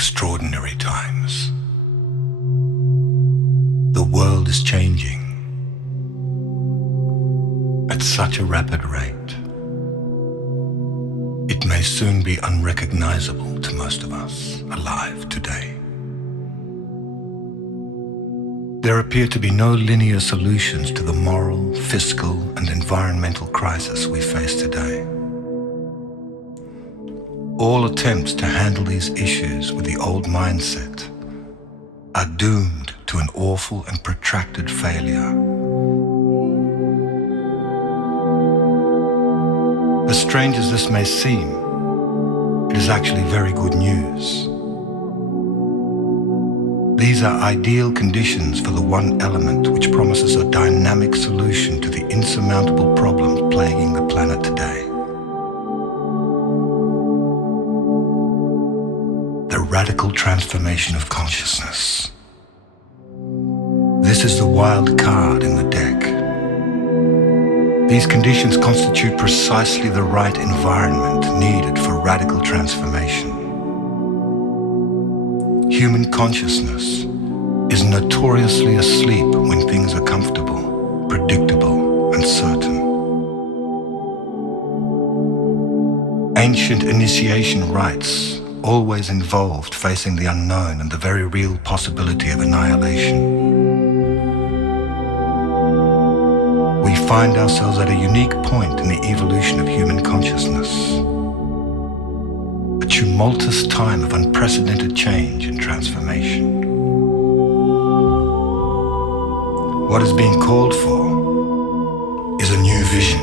extraordinary times. The world is changing at such a rapid rate. It may soon be unrecognizable to most of us alive today. There appear to be no linear solutions to the moral, fiscal, and environmental crisis we face today. All attempts to handle these issues with the old mindset are doomed to an awful and protracted failure. As strange as this may seem, it is actually very good news. These are ideal conditions for the one element which promises a dynamic solution to the insurmountable problems plaguing the planet today. The radical transformation of consciousness. This is the wild card in the deck. These conditions constitute precisely the right environment needed for radical transformation. Human consciousness is notoriously asleep when things are comfortable, predictable, and certain. Ancient initiation rites always involved facing the unknown and the very real possibility of annihilation. We find ourselves at a unique point in the evolution of human consciousness. A tumultuous time of unprecedented change and transformation. What is being called for is a new vision.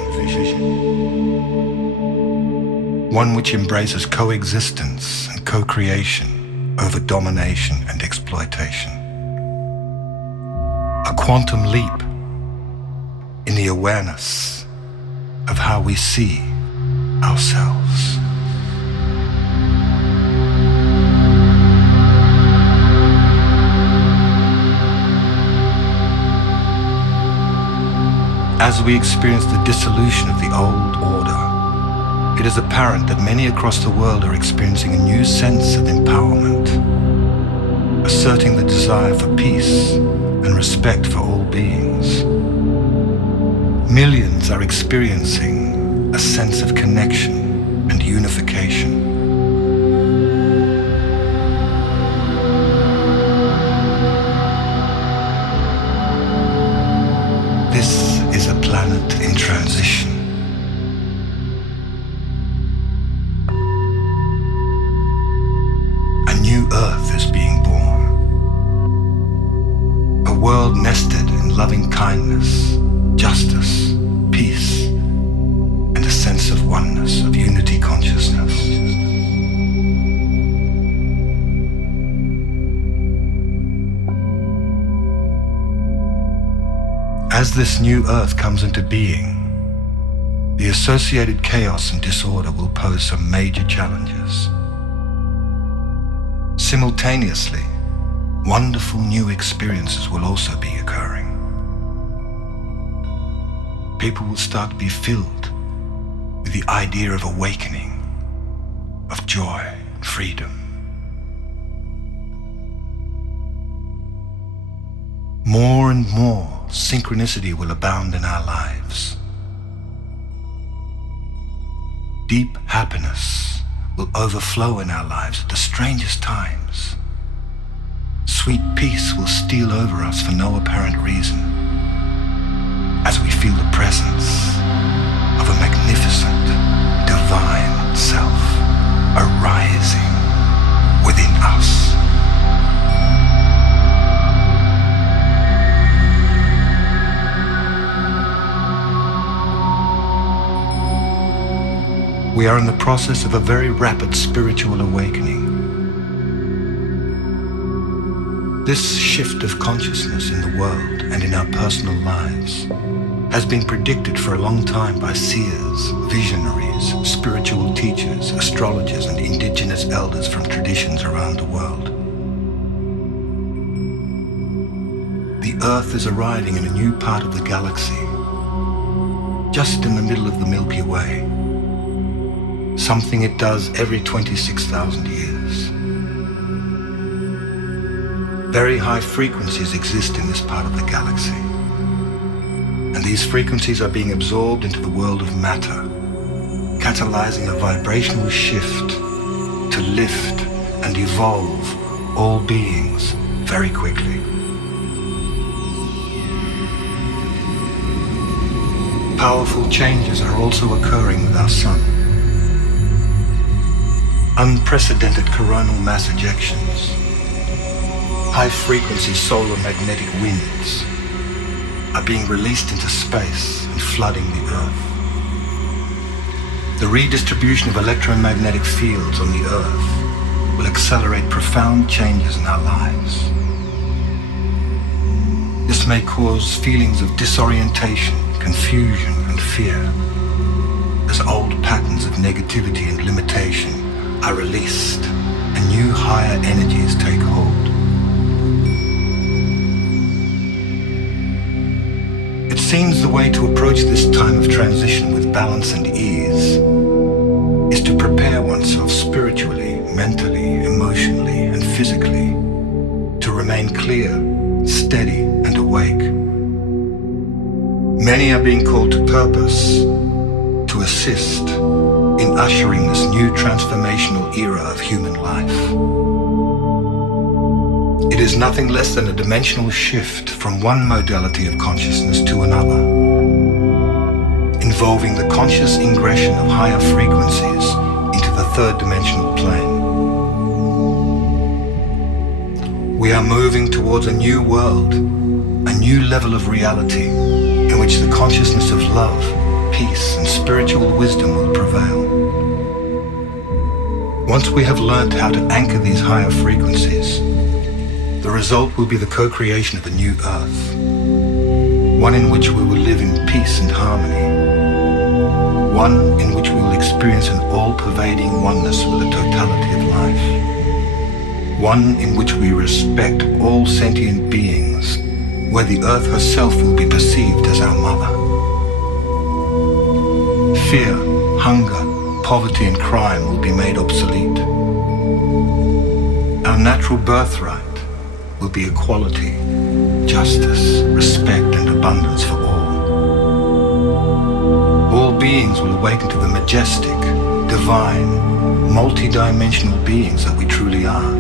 One which embraces coexistence and co-creation over domination and exploitation. A quantum leap in the awareness of how we see ourselves. As we experience the dissolution of the old order, it is apparent that many across the world are experiencing a new sense of empowerment, asserting the desire for peace and respect for all beings. Millions are experiencing a sense of connection and unification. This is a planet in transition. A new Earth is being born. A world nested in loving kindness, justice, peace, and a sense of oneness, of unity consciousness. As this new Earth comes into being, the associated chaos and disorder will pose some major challenges. Simultaneously, wonderful new experiences will also be occurring. People will start to be filled with the idea of awakening, of joy, freedom. More and more synchronicity will abound in our lives. Deep happiness will overflow in our lives at the strangest times. Sweet peace will steal over us for no apparent reason, as we feel the presence of a magnificent, divine self arising within us. We are in the process of a very rapid spiritual awakening. This shift of consciousness in the world and in our personal lives has been predicted for a long time by seers, visionaries, spiritual teachers, astrologers, and indigenous elders from traditions around the world. The Earth is arriving in a new part of the galaxy, just in the middle of the Milky Way, something it does every 26,000 years. Very high frequencies exist in this part of the galaxy. And these frequencies are being absorbed into the world of matter, catalyzing a vibrational shift to lift and evolve all beings very quickly. Powerful changes are also occurring with our sun. Unprecedented coronal mass ejections, high-frequency solar magnetic winds are being released into space and flooding the Earth. The redistribution of electromagnetic fields on the Earth will accelerate profound changes in our lives. This may cause feelings of disorientation, confusion, and fear as old patterns of negativity and limitation are released and new higher energies take hold. It seems the way to approach this time of transition with balance and ease is to prepare oneself spiritually, mentally, emotionally, and physically to remain clear, steady, and awake. Many are being called to purpose to assist in ushering this new transformational era of human life. It is nothing less than a dimensional shift from one modality of consciousness to another, involving the conscious ingression of higher frequencies into the third dimensional plane. We are moving towards a new world, a new level of reality in which the consciousness of love, peace, and spiritual wisdom will prevail. Once we have learned how to anchor these higher frequencies, the result will be the co-creation of a new Earth, one in which we will live in peace and harmony, one in which we will experience an all-pervading oneness with the totality of life, one in which we respect all sentient beings, where the Earth herself will be perceived as our mother. Fear, hunger, poverty, and crime will be made obsolete. Our natural birthright will be equality, justice, respect, and abundance for all. All beings will awaken to the majestic, divine, multi-dimensional beings that we truly are.